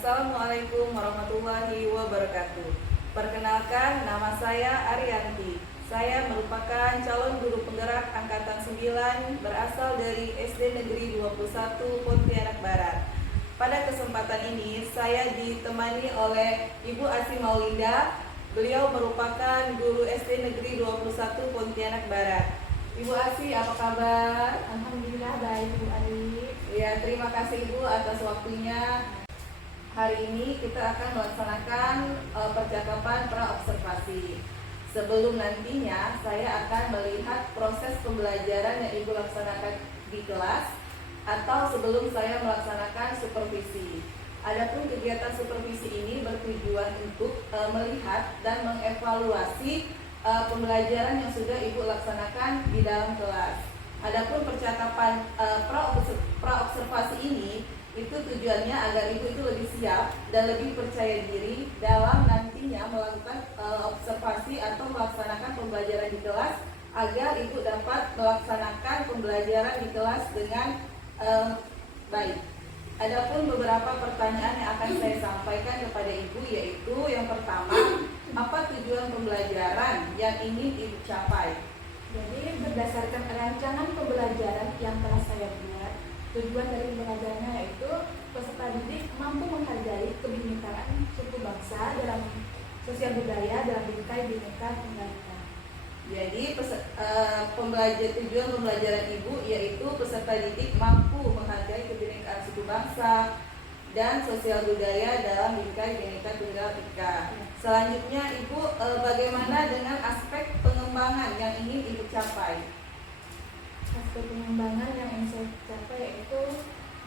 Assalamualaikum warahmatullahi wabarakatuh. Perkenalkan, nama saya Arianti. Saya merupakan calon guru penggerak Angkatan 9 berasal dari SD Negeri 21 Pontianak Barat. Pada kesempatan ini, saya ditemani oleh Ibu Asi Maulinda. Beliau merupakan guru SD Negeri 21 Pontianak Barat. Ibu Asi, apa kabar? Alhamdulillah baik, Bu Ali. Ya, terima kasih Ibu atas waktunya. Hari ini kita akan melaksanakan percakapan pra-observasi. Sebelum nantinya saya akan melihat proses pembelajaran yang Ibu laksanakan di kelas atau sebelum saya melaksanakan supervisi. Adapun kegiatan supervisi ini bertujuan untuk melihat dan mengevaluasi pembelajaran yang sudah Ibu laksanakan di dalam kelas. Adapun percakapan pra-observasi ini itu tujuannya agar Ibu itu lebih siap dan lebih percaya diri dalam nantinya melakukan observasi atau melaksanakan pembelajaran di kelas, agar Ibu dapat melaksanakan pembelajaran di kelas dengan baik. Adapun beberapa pertanyaan yang akan saya sampaikan kepada Ibu, yaitu yang pertama, apa tujuan pembelajaran yang ingin Ibu capai? Jadi berdasarkan rancangan pembelajaran yang telah saya buat, tujuan dari pembelajarannya yaitu peserta didik mampu menghargai kebinekaan suku bangsa dalam sosial budaya dalam bingkai Bhinneka Tunggal Ika. Jadi tujuan pembelajaran Ibu yaitu peserta didik mampu menghargai kebinekaan suku bangsa dan sosial budaya dalam bingkai Bhinneka Tunggal Ika. Selanjutnya Ibu, bagaimana dengan aspek pengembangan yang ingin Ibu capai? Aspek pengembangan yang ingin saya capai yaitu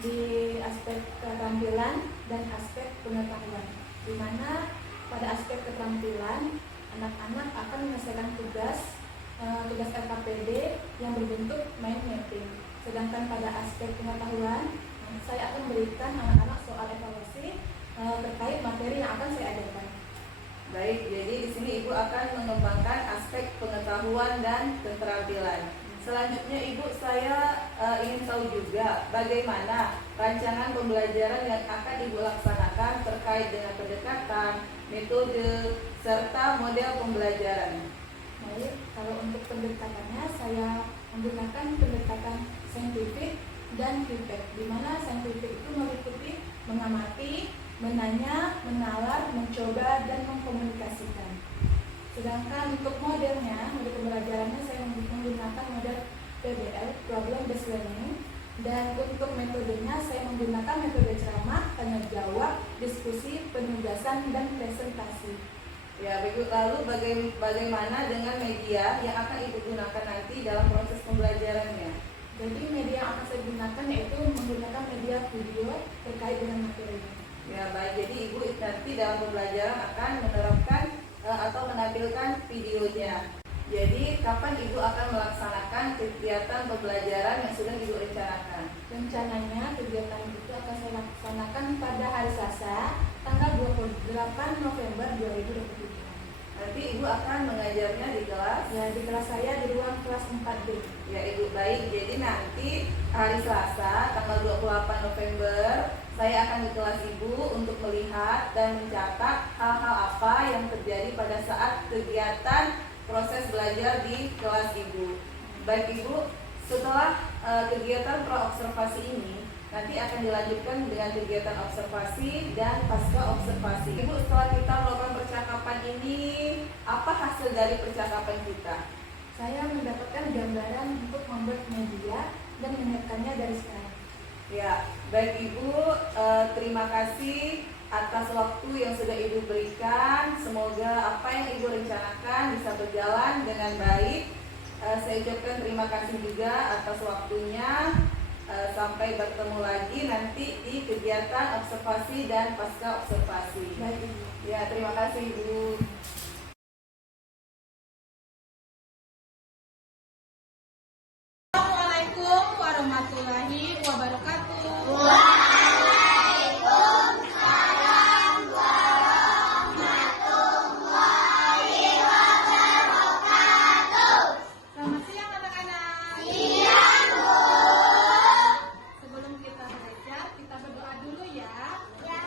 di aspek keterampilan dan aspek pengetahuan, di mana pada aspek keterampilan anak-anak akan menyelesaikan tugas LKPD yang berbentuk mind mapping. Sedangkan pada aspek pengetahuan saya akan berikan anak-anak soal evaluasi terkait materi yang akan saya ajarkan. Baik, jadi di sini Ibu akan mengembangkan aspek pengetahuan dan keterampilan. Selanjutnya Ibu, saya ingin tahu juga bagaimana rancangan pembelajaran yang akan Ibu laksanakan terkait dengan pendekatan, metode, serta model pembelajaran. Baik, kalau untuk pendekatannya saya menggunakan pendekatan saintifik dan feedback, di mana saintifik itu meliputi mengamati, menanya, menalar, mencoba, dan mengkomunikasikan. Sedangkan untuk modelnya, model pembelajarannya saya menggunakan model PBL, Problem Based Learning, dan untuk metodenya saya menggunakan metode ceramah, tanya jawab, diskusi, penugasan, dan presentasi. Ya, lalu bagaimana dengan media yang akan Ibu gunakan nanti dalam proses pembelajarannya? Jadi media yang akan saya gunakan yaitu menggunakan media video terkait dengan materinya. Ya, baik. Jadi Ibu nanti dalam pembelajaran akan menerapkan atau menampilkan videonya. Jadi kapan Ibu akan melaksanakan kegiatan pembelajaran yang sudah Ibu rencanakan? Rencananya kegiatan itu akan saya laksanakan pada hari Selasa, tanggal 28 November 2023. Nanti Ibu akan mengajarnya di kelas? Ya, di kelas saya di ruang kelas 4B. Ya Ibu, baik. Jadi nanti hari Selasa, tanggal 28 November, saya akan di kelas Ibu untuk melihat dan mencatat hal-hal apa yang terjadi pada saat kegiatan proses belajar di kelas Ibu. Baik Ibu, setelah kegiatan pra-observasi ini, nanti akan dilanjutkan dengan kegiatan observasi dan pasca observasi. Ibu, setelah kita melakukan percakapan ini, apa hasil dari percakapan kita? Saya mendapatkan gambaran untuk membuat media dan menyiapkannya dari sekarang. Ya, baik Ibu, terima kasih atas waktu yang sudah Ibu berikan. Semoga apa yang Ibu rencanakan bisa berjalan dengan baik. Saya ucapkan terima kasih juga atas waktunya. Sampai bertemu lagi nanti di kegiatan observasi dan pasca observasi. Baik Ibu. Ya, terima kasih Ibu. Assalamualaikum warahmatullahi wabarakatuh. Waalaikumsalam warahmatullahi wabarakatuh. Selamat siang anak-anak. Siang, Bu. Sebelum kita belajar, kita berdoa dulu ya. Ya,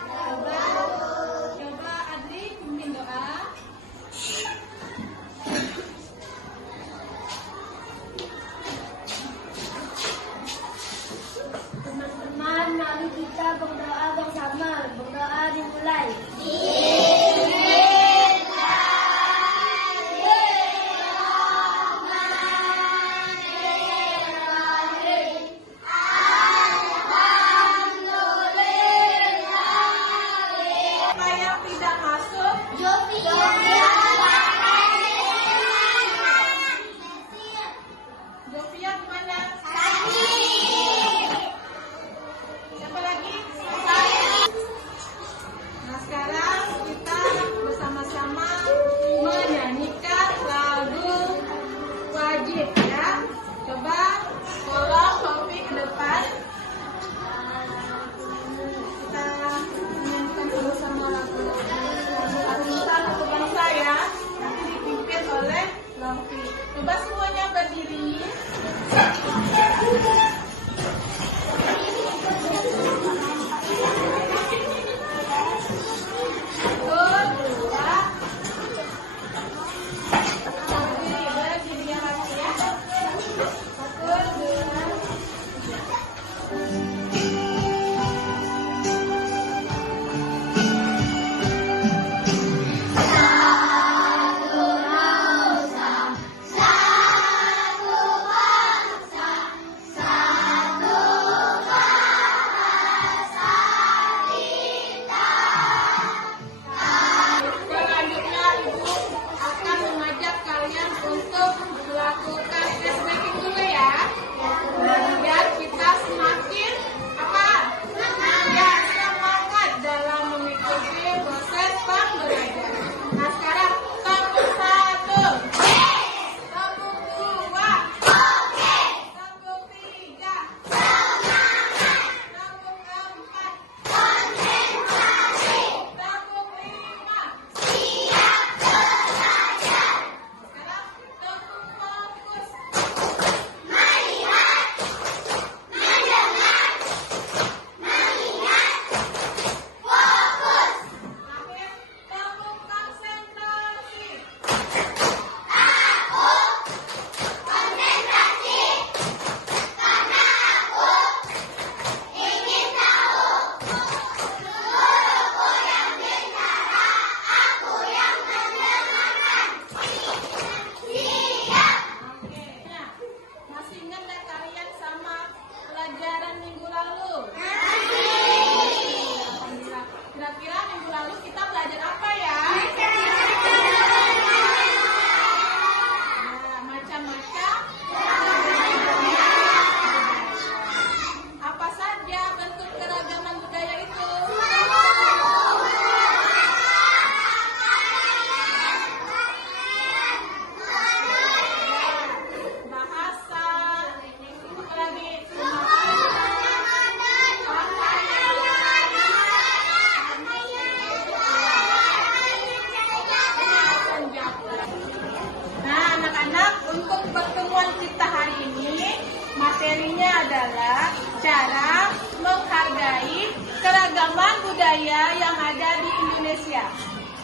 budaya yang ada di Indonesia.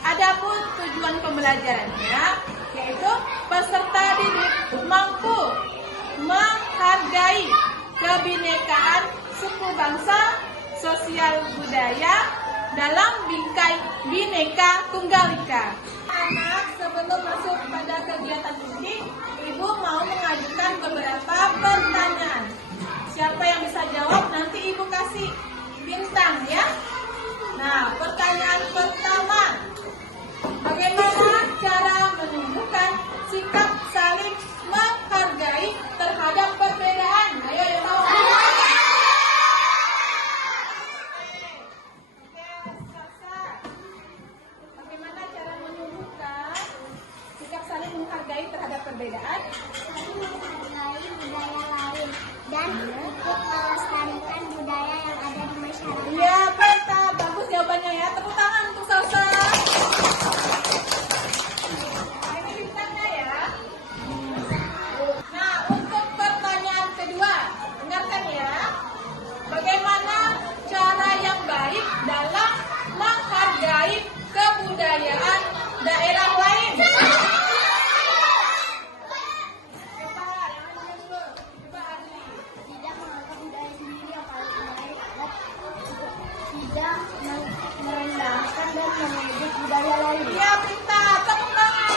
Adapun tujuan pembelajarannya yaitu peserta didik mampu menghargai kebinekaan suku bangsa, sosial budaya dalam bingkai Bhinneka Tunggal Ika. Anak, sebelum masuk pada kegiatan ini, Ibu mau mengajukan beberapa pertanyaan. Siapa yang bisa jawab nanti Ibu kasih bintang ya. Nah, pertanyaan pertama. Bagaimana cara menunjukkan sikap saling menghargai terhadap perbedaan? Ayo yang tahu. Bagaimana cara menunjukkan sikap saling menghargai terhadap perbedaan? Menghargai budaya lain dan ikut melestarikan budaya yang ada di masyarakat. Iya, Peta. Bagus jawabannya ya. Tepuk tangan untuk Salsa. Nah, ini bintangnya ya. Nah, untuk pertanyaan kedua, dengarkan ya. Bagaimana cara yang baik dalam menghargai kebudayaan daerah lain? Coba, yang mana dulu? Coba Adli. Tidak menganggap budaya sendiri yang paling baik dan tidak merendahkan dan mengejek budaya lain. Iya, Prita. Tepuk tangan.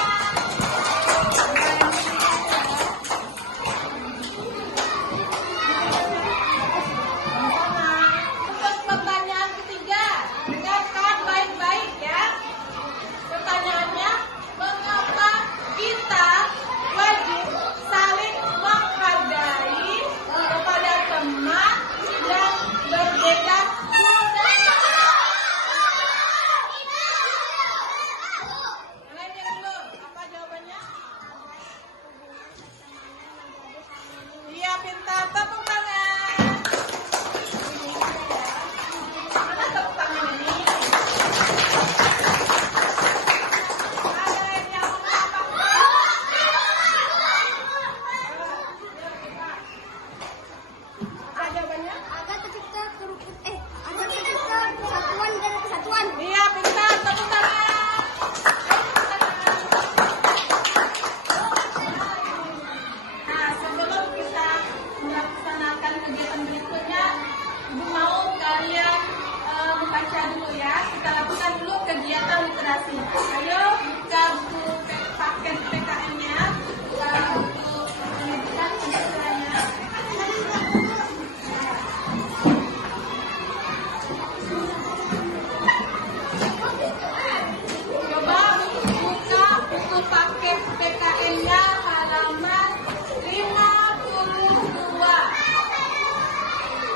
Untuk pertanyaan ketiga, dengarkan baik-baik ya. Pertanyaannya, mengapa kita wajib saling menghargai kepada teman yang berbeda budaya? Lainnya dulu, apa jawabannya? Iya, pintar. Tepuk tangan. Mana tepuk tangan ini? Ada yang apa jawabannya? Agar tercipta persatuan dan kesatuan. Iya, pintar. Tepuk tangan. Nah, sebelum kita melaksanakan kegiatan berikutnya, Ibu mau kalian membaca dulu ya. Kita lakukan dulu kegiatan literasi. Ayo, buka buku paket PKN-nya, buka buku pendidikan istilahnya. Coba buka buku paket PKN-nya halaman 52.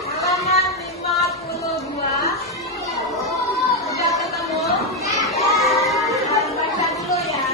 Halaman 52. Sudah ketemu? Baca dulu ya.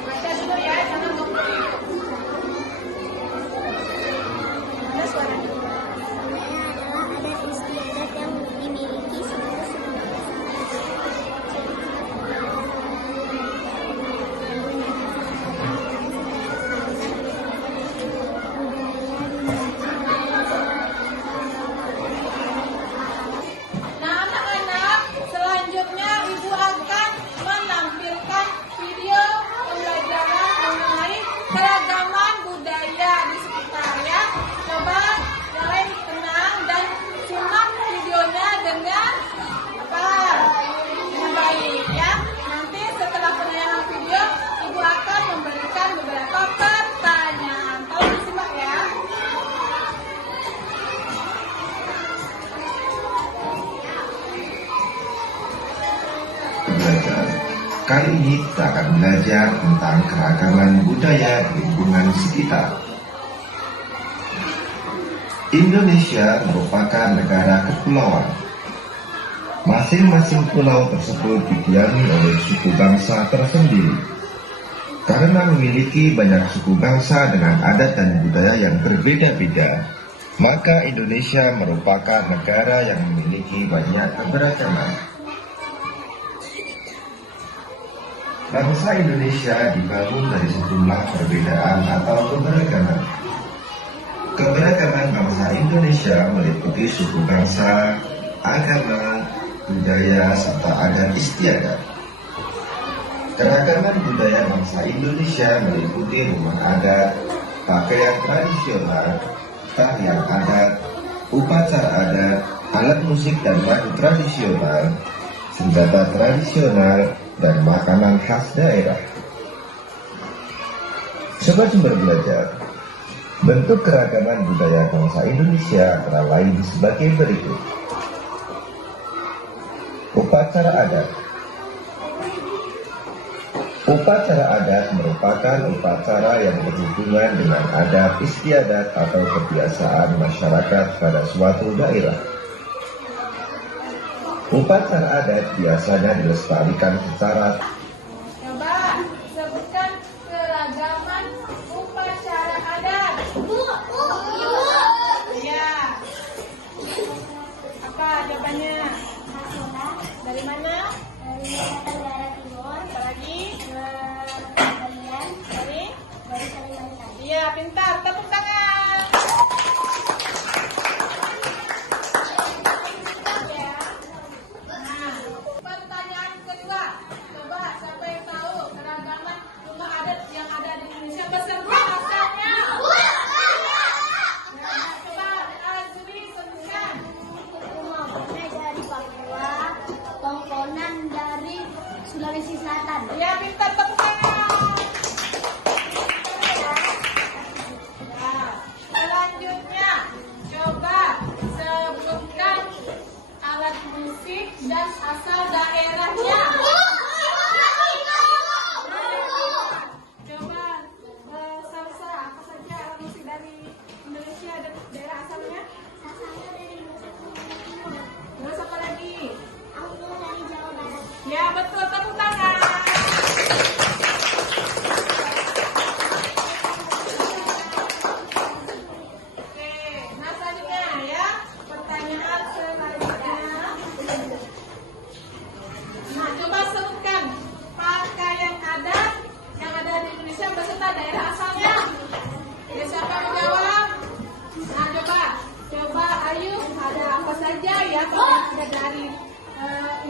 Baca dulu ya, jangan lupa. Mana suaranya? Sebenarnya adalah adat istiadat yang dimiliki seluruh suku bangsa. Nah, anak-anak, selanjutnya Ibu akan menampilkan video pembelajaran mengenai keragaman budaya di sekitar ya. Coba yang lain tenang dan simak videonya dengan dengan baik ya. Nanti setelah penayangan video, Ibu akan memberikan beberapa pertanyaan. Tolong disimak ya. Belajar. Kali ini kita akan belajar tentang keragaman budaya di lingkungan sekitar. Indonesia merupakan negara kepulauan. Masing-masing pulau tersebut didiami oleh suku bangsa tersendiri. Karena memiliki banyak suku bangsa dengan adat dan budaya yang berbeda-beda, maka Indonesia merupakan negara yang memiliki banyak keberagaman. Bangsa Indonesia dibangun dari sejumlah perbedaan atau keberagaman. Keberagaman bangsa Indonesia meliputi suku bangsa, agama, budaya, serta adat istiadat. Keragaman budaya bangsa Indonesia meliputi rumah adat, pakaian tradisional, tarian adat, upacara adat, alat musik dan lagu tradisional, senjata tradisional, dan makanan khas daerah. Sobat Sumber Belajar, bentuk keragaman budaya bangsa Indonesia antara lain sebagai berikut. Upacara adat. Upacara adat merupakan upacara yang berhubungan dengan adat istiadat atau kebiasaan masyarakat pada suatu daerah. Upacara adat biasanya dilestarikan secara Coba sebutkan keragaman upacara adat. Ya. Apa jawabannya? Dari mana? Dari Tenggara Timur, Apa lagi? bagian Dari? dari Kalimantan. Iya, pintar. Tepuk tangan. Ya. Nah, pertanyaan kedua. Coba siapa yang tahu keragaman rumah adat yang ada di Indonesia beserta asalnya? Nah, coba Azri sebutkan. Rumah Bone dari Papua, Tongkonan dari Sulawesi Selatan. Ya, pintar, tepuk tangan. Nah, selanjutnya coba sebutkan alat musik dan asal daerahnya. Coba Salsa, apa saja alat musik dari Indonesia dan daerah asalnya? Asalnya dari Nusa Tenggara Timur. Terus apa lagi? Angklung dari Jawa Barat. Ya, betul, tepuk tangan. Oke, nah selanjutnya ya, pertanyaan selanjutnya. Nah, coba sebutkan pakaian adat yang ada di Indonesia beserta daerah asalnya. Ya, siapa menjawab? Nah, coba Ayu, ada apa saja ya pakaian adat dari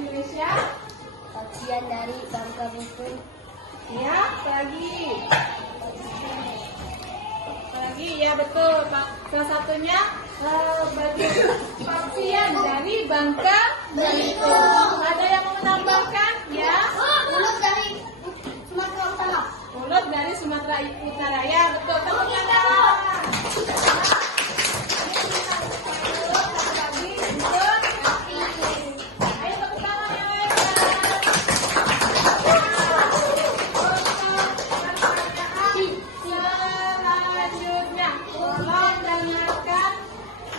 Indonesia? Pakaian dari Bangka Belitung. Ya, apalagi? Apalagi? Ya, betul. Salah satunya baju pakaian dari Bangka Belitung. Ada yang mau menambahkan? Ya. Ulut dari Sumatera Utara. Ulut dari Sumatera Utara. Ya, betul. Tepuk tangan. Apalagi? Betul. Ayo tepuk tangan yang lain. Selanjutnya, tolong dengarkan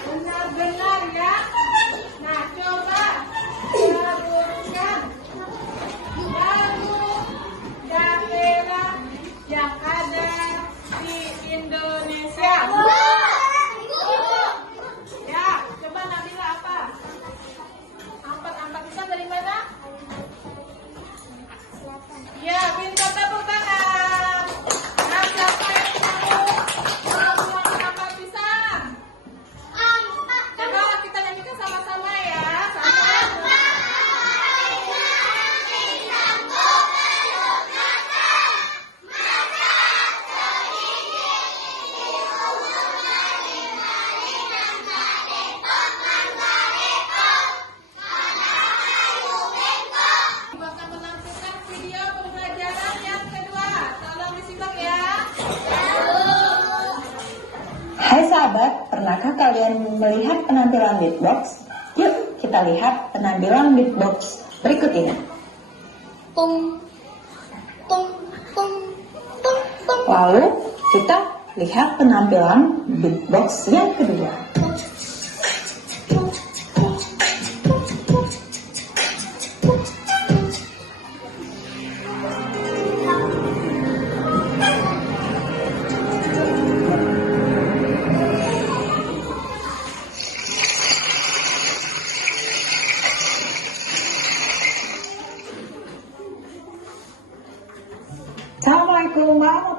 benar-benar ya. Nah, coba sebutkan lagu daerah yang ada di Indonesia. Ya, coba Nabila apa? Ampat kita dari mana? Ya, minta tepuk tangan. Nah, siapa yang tahu lagu ampat pisang? Coba kita nyanyikan sama-sama ya. Sama. Akan menampilkan video pembelajaran yang kedua. Tolong disimak ya. Hai sahabat, pernahkah kalian melihat penampilan beatbox? Yuk kita lihat penampilan beatbox berikut ini. Tung, tung, tung, tung, tung. Lalu kita lihat penampilan beatbox yang kedua.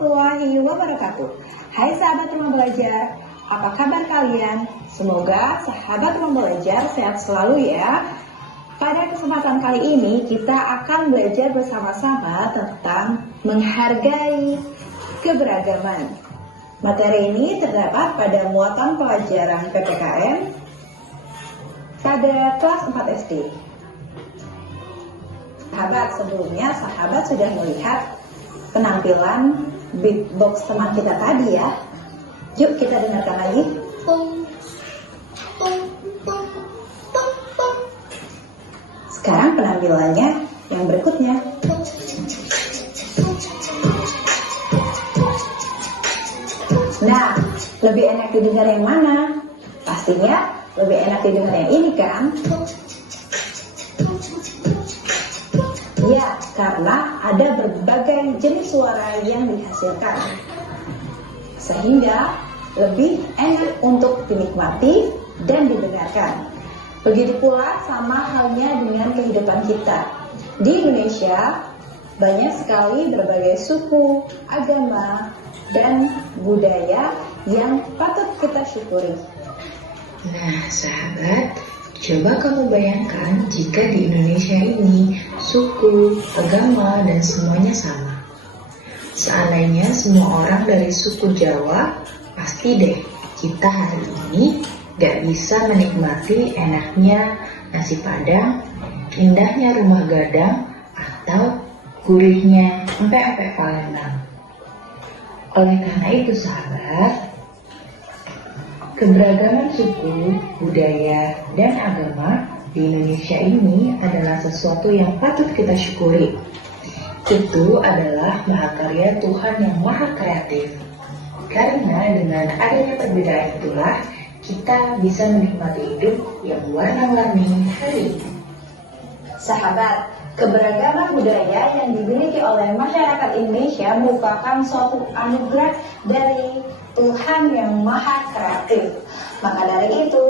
warahmatullahi wabarakatuh. Hai sahabat rumah belajar, apa kabar kalian? Semoga sahabat rumah belajar sehat selalu ya. Pada kesempatan kali ini kita akan belajar bersama-sama tentang menghargai keberagaman. Materi ini terdapat pada muatan pelajaran PPKN pada kelas 4 SD. Sahabat, sebelumnya sahabat sudah melihat penampilan beatbox teman kita tadi ya. Yuk kita dengarkan lagi. Sekarang penampilannya yang berikutnya. Nah, lebih enak didengar yang mana? Pastinya lebih enak didengar yang ini kan? Ya, karena ada berbagai jenis suara yang dihasilkan, sehingga lebih enak untuk dinikmati dan didengarkan. Begitu pula sama halnya dengan kehidupan kita. Di Indonesia, banyak sekali berbagai suku, agama, dan budaya yang patut kita syukuri. Nah, sahabat, coba kamu bayangkan jika di Indonesia ini suku, agama, dan semuanya sama. Seandainya semua orang dari suku Jawa, pasti deh kita hari ini gak bisa menikmati enaknya nasi padang, indahnya rumah gadang, atau gurihnya empek-empek Palembang. Oleh karena itu sahabat, keberagaman suku, budaya, dan agama di Indonesia ini adalah sesuatu yang patut kita syukuri. Itu adalah mahakarya Tuhan yang maha kreatif. Karena dengan adanya perbedaan itulah kita bisa menikmati hidup yang warna-warni hari ini. Sahabat, keberagaman budaya yang dimiliki oleh masyarakat Indonesia merupakan suatu anugerah dari Tuhan yang maha kreatif. Maka dari itu,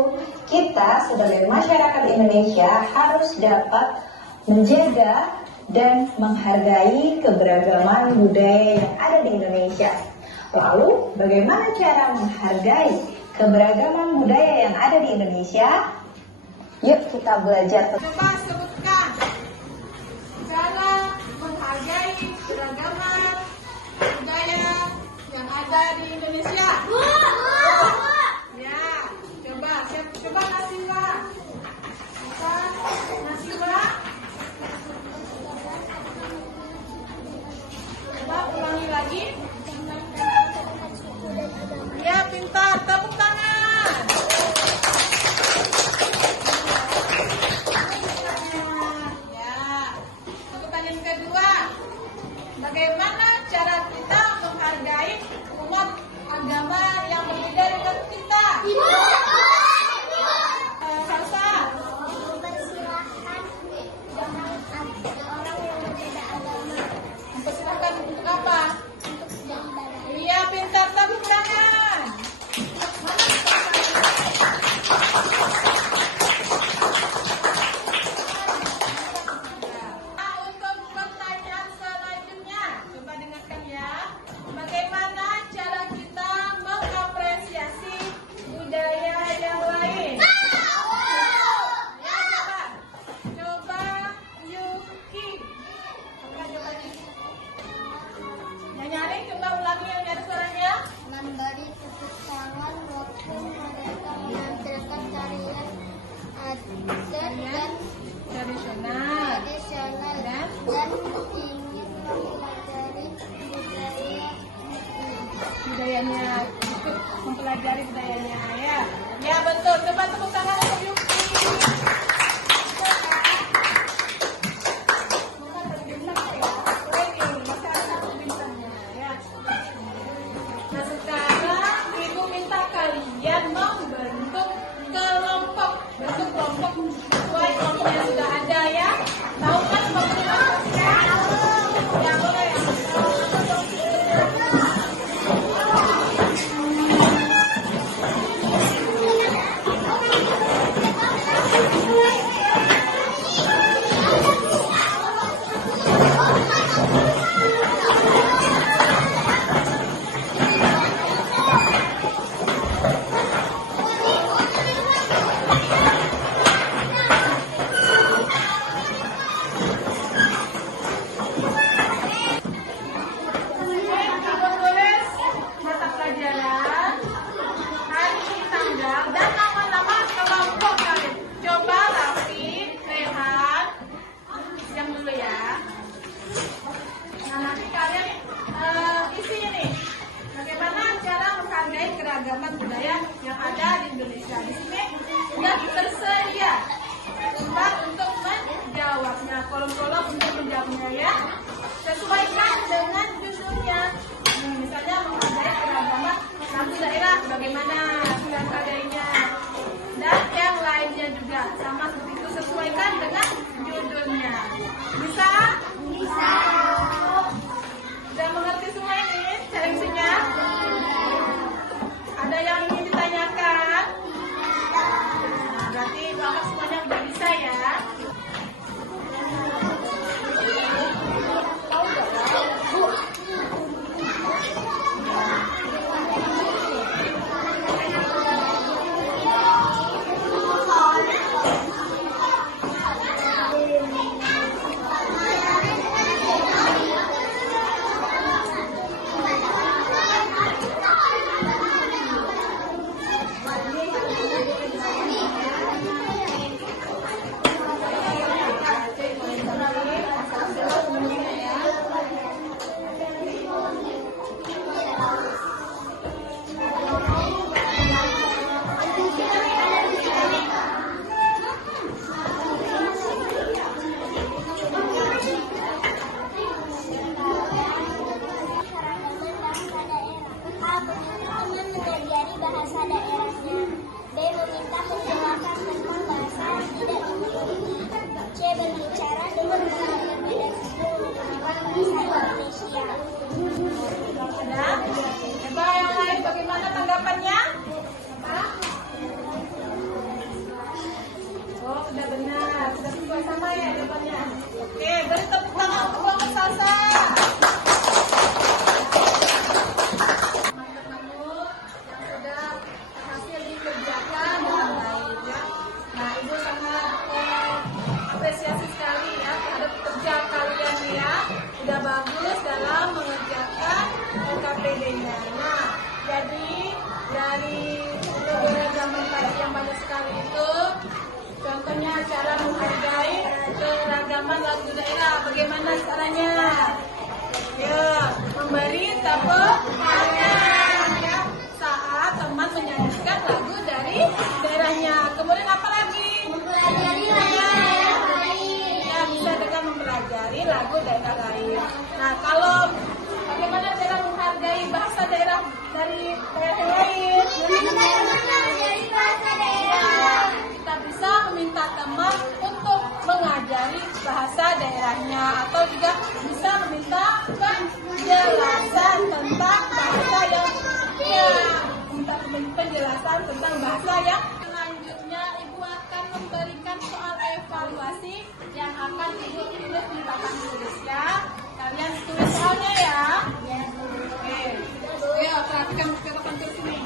kita sebagai masyarakat Indonesia harus dapat menjaga dan menghargai keberagaman budaya yang ada di Indonesia. Lalu, bagaimana cara menghargai keberagaman budaya yang ada di Indonesia? Yuk kita belajar. Coba sebutkan cara menghargai keragaman budaya yang ada di Indonesia. Ya, coba Nasiwa. Nasiwa. Coba ulangi lagi. Ya, pintar. Tepuk tangan. Pertanyaan kedua, bagaimana cara kita menghargai umat agama yang berbeda dengan kita? Salsa. Mempersilahkan orang yang berbeda agama Mempersilahkan untuk apa? untuk beribadah. Iya, pintar. Tepuk tangan. Untuk pertanyaan selanjutnya, coba dengarkan ya. Bagaimana cara kita mengapresiasi budaya yang lain? Ya, coba Yuki. Coba nyanyi, coba ulangi yang ada suaranya. Memberi tepuk tangan waktu mereka menampilkan tarian adat dan Tradisional. tradisional Dan? dan ingin mempelajari Budayanya, ikut mempelajari budayanya ya. Ya betul. Coba tepuk tangan untuk Yuki. Nah sekarang Ibu minta kalian membentuk kelompok sesuai kelompok yang sudah ada ya. Tahu kan kelompoknya? Ya boleh. bagaimana adanya, dan yang lainnya juga sama seperti itu, sesuaikan dengan judulnya. Bisa? Bisa. Sudah mengerti semua ini challenge-nya? Ada yang ingin ditanyakan? Nah, berarti Bapak semuanya sudah bisa ya. Mempelajari bahasa daerahnya. B. Meminta penjelasan tentang bahasa yang tidak dimiliki. C. Berbicara dengan bahasa yang beda menggunakan bahasa Indonesia. Sudah? Coba yang lain bagaimana tanggapannya? Apa? Oh, sudah benar. Sudah sesuai sama ya jawabannya. Oke, beri tepuk tangan untuk Bang Sasa. Apresiasi sekali ya terhadap kerja kalian ya, sudah bagus dalam mengerjakan LKPD-nya. Nah, jadi dari keberagaman tadi yang banyak sekali itu, contohnya cara menghargai keragaman lagu daerah, bagaimana caranya? Ya, memberi tepuk tangan ya saat teman menyanyikan lagu dari daerahnya. Kemudian apa lagi? Mempelajari Bisa dengan mempelajari lagu daerah lain. Nah, kalau bagaimana cara menghargai bahasa daerah dari daerah lain? mempelajari bahasa daerah. Kita bisa meminta teman untuk mengajari bahasa daerahnya, atau juga bisa meminta penjelasan tentang bahasa yang minta penjelasan tentang bahasa yang selanjutnya. Ibu akan memberikan soal evaluasi yang akan Ibu tulis di papan tulis ya. Kalian tulis soalnya ya. Oke. Ayo perhatikan ke papan tulis ini.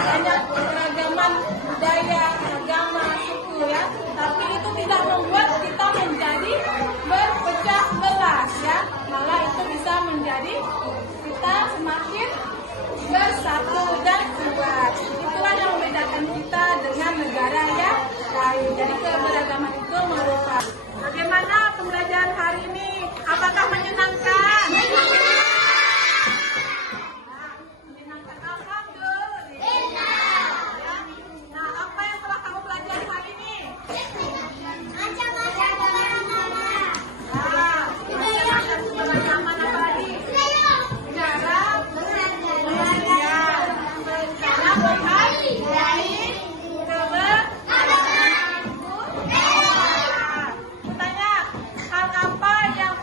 Banyak keragaman budaya, agama, suku ya, tapi itu tidak membuat kita menjadi berpecah belah ya, malah itu bisa menjadi kita semakin bersatu dan kuat. Itulah yang membedakan kita dengan negara yang lain. Jadi keberagaman itu merupakan. Bagaimana pembelajaran hari ini? Apakah menyenangkan? Hal apa yang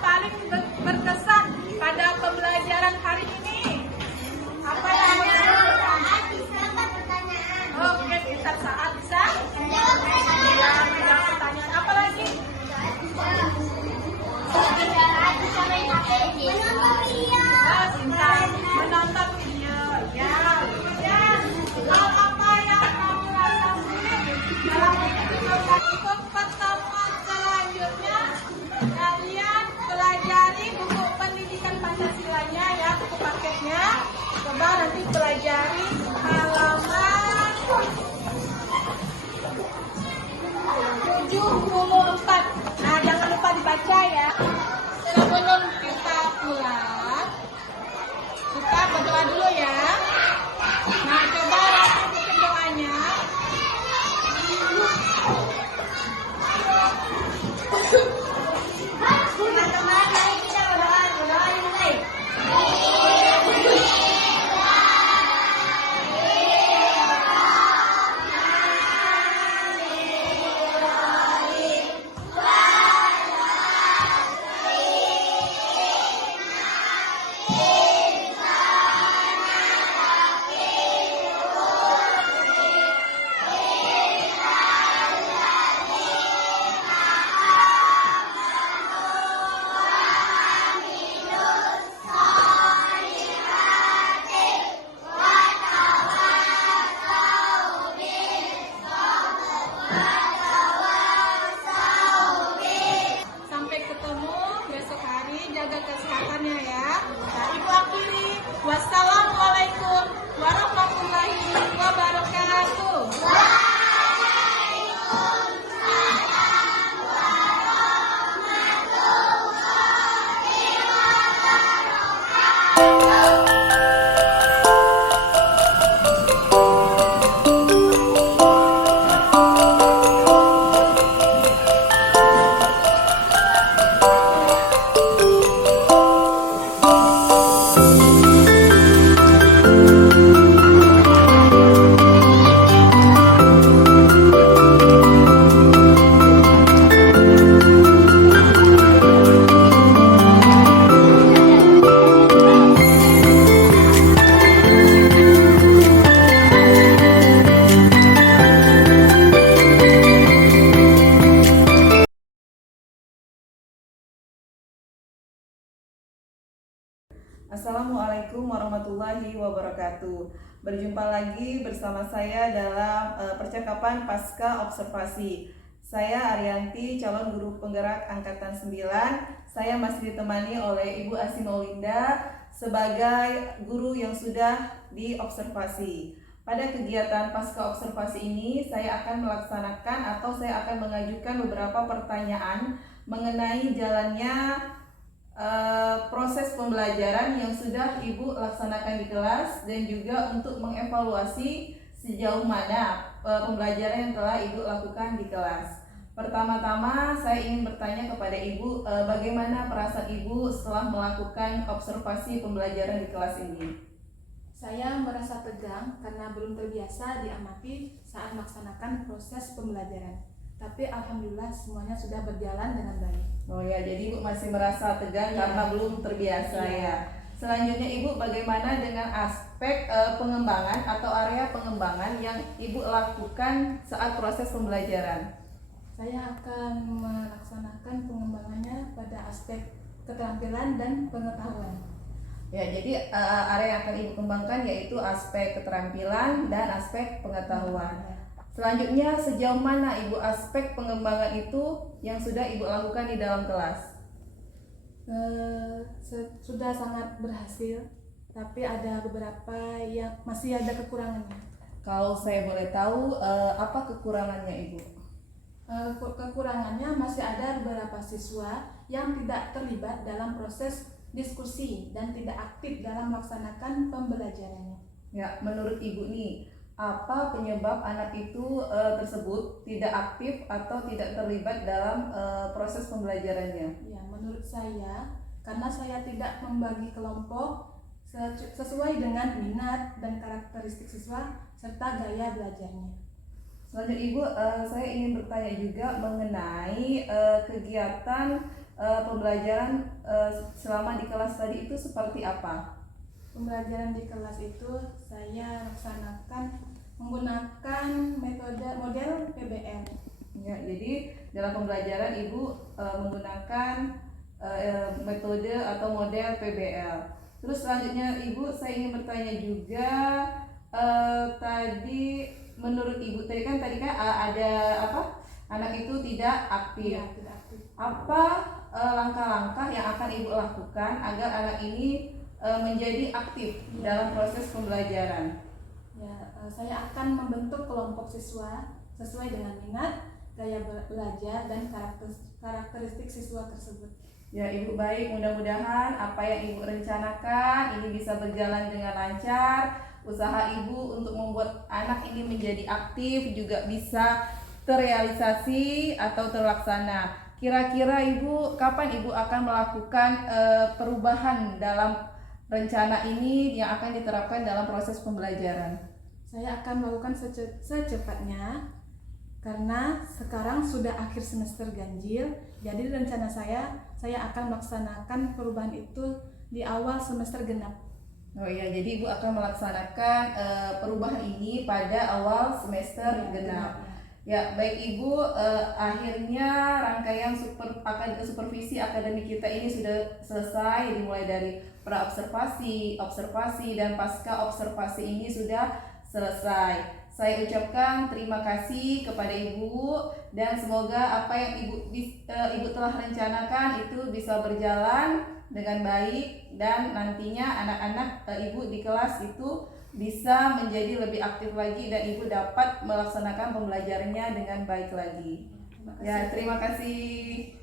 jaga kesehatannya ya. Nah, Ibu akhiri. Wassalamualaikum warahmatullahi wabarakatuh. Assalamualaikum warahmatullahi wabarakatuh. Berjumpa lagi bersama saya dalam percakapan pasca observasi. Saya Arianti, calon guru penggerak angkatan 9. Saya masih ditemani oleh Ibu Asimaulinda sebagai guru yang sudah diobservasi. Pada kegiatan pasca observasi ini, saya akan melaksanakan atau saya akan mengajukan beberapa pertanyaan mengenai jalannya proses pembelajaran yang sudah Ibu laksanakan di kelas, dan juga untuk mengevaluasi sejauh mana pembelajaran yang telah Ibu lakukan di kelas. Pertama-tama saya ingin bertanya kepada Ibu, bagaimana perasaan Ibu setelah melakukan observasi pembelajaran di kelas ini? Saya merasa tegang karena belum terbiasa diamati saat melaksanakan proses pembelajaran. Tapi alhamdulillah semuanya sudah berjalan dengan baik. Oh ya, jadi Ibu masih merasa tegang karena belum terbiasa ya. Selanjutnya Ibu, bagaimana dengan aspek pengembangan atau area pengembangan yang Ibu lakukan saat proses pembelajaran? Saya akan melaksanakan pengembangannya pada aspek keterampilan dan pengetahuan. Ya, jadi area yang akan Ibu kembangkan yaitu aspek keterampilan dan aspek pengetahuan. Selanjutnya, sejauh mana Ibu aspek pengembangan itu yang sudah Ibu lakukan di dalam kelas? Sudah sangat berhasil, tapi ada beberapa yang masih ada kekurangannya. Kalau saya boleh tahu, apa kekurangannya Ibu? Kekurangannya masih ada beberapa siswa yang tidak terlibat dalam proses diskusi dan tidak aktif dalam melaksanakan pembelajarannya. Ya, menurut Ibu nih, apa penyebab anak itu tersebut tidak aktif atau tidak terlibat dalam proses pembelajarannya? Ya, menurut saya, karena saya tidak membagi kelompok sesuai dengan minat dan karakteristik siswa serta gaya belajarnya. Selanjutnya Ibu, saya ingin bertanya juga mengenai kegiatan pembelajaran selama di kelas tadi itu seperti apa? Pembelajaran di kelas itu saya laksanakan menggunakan model PBL. Ya, jadi dalam pembelajaran Ibu menggunakan metode atau model PBL. Terus selanjutnya Ibu, saya ingin bertanya juga tadi menurut Ibu tadi kan ada apa? Anak itu tidak aktif. Ya, tidak aktif. Apa langkah-langkah yang akan Ibu lakukan agar anak ini menjadi aktif dalam proses pembelajaran? Ya, saya akan membentuk kelompok siswa sesuai dengan minat, gaya belajar, dan karakteristik siswa tersebut. Ya Ibu, baik, mudah-mudahan apa yang Ibu rencanakan ini bisa berjalan dengan lancar. Usaha Ibu untuk membuat anak ini menjadi aktif juga bisa terrealisasi atau terlaksana. Kira-kira Ibu, kapan Ibu akan melakukan perubahan dalam rencana ini yang akan diterapkan dalam proses pembelajaran? Saya akan melakukan secepatnya karena sekarang sudah akhir semester ganjil. Jadi rencana saya akan melaksanakan perubahan itu di awal semester genap. Oh iya, jadi Ibu akan melaksanakan perubahan ini pada awal semester genap. Ya, baik Ibu, akhirnya rangkaian supervisi akademik kita ini sudah selesai, dimulai dari pra-observasi, observasi, dan pasca observasi ini sudah selesai. Saya ucapkan terima kasih kepada Ibu, dan semoga apa yang Ibu telah rencanakan itu bisa berjalan dengan baik dan nantinya anak-anak ibu di kelas itu bisa menjadi lebih aktif lagi dan ibu dapat melaksanakan pembelajarannya dengan baik lagi. Ya, terima kasih.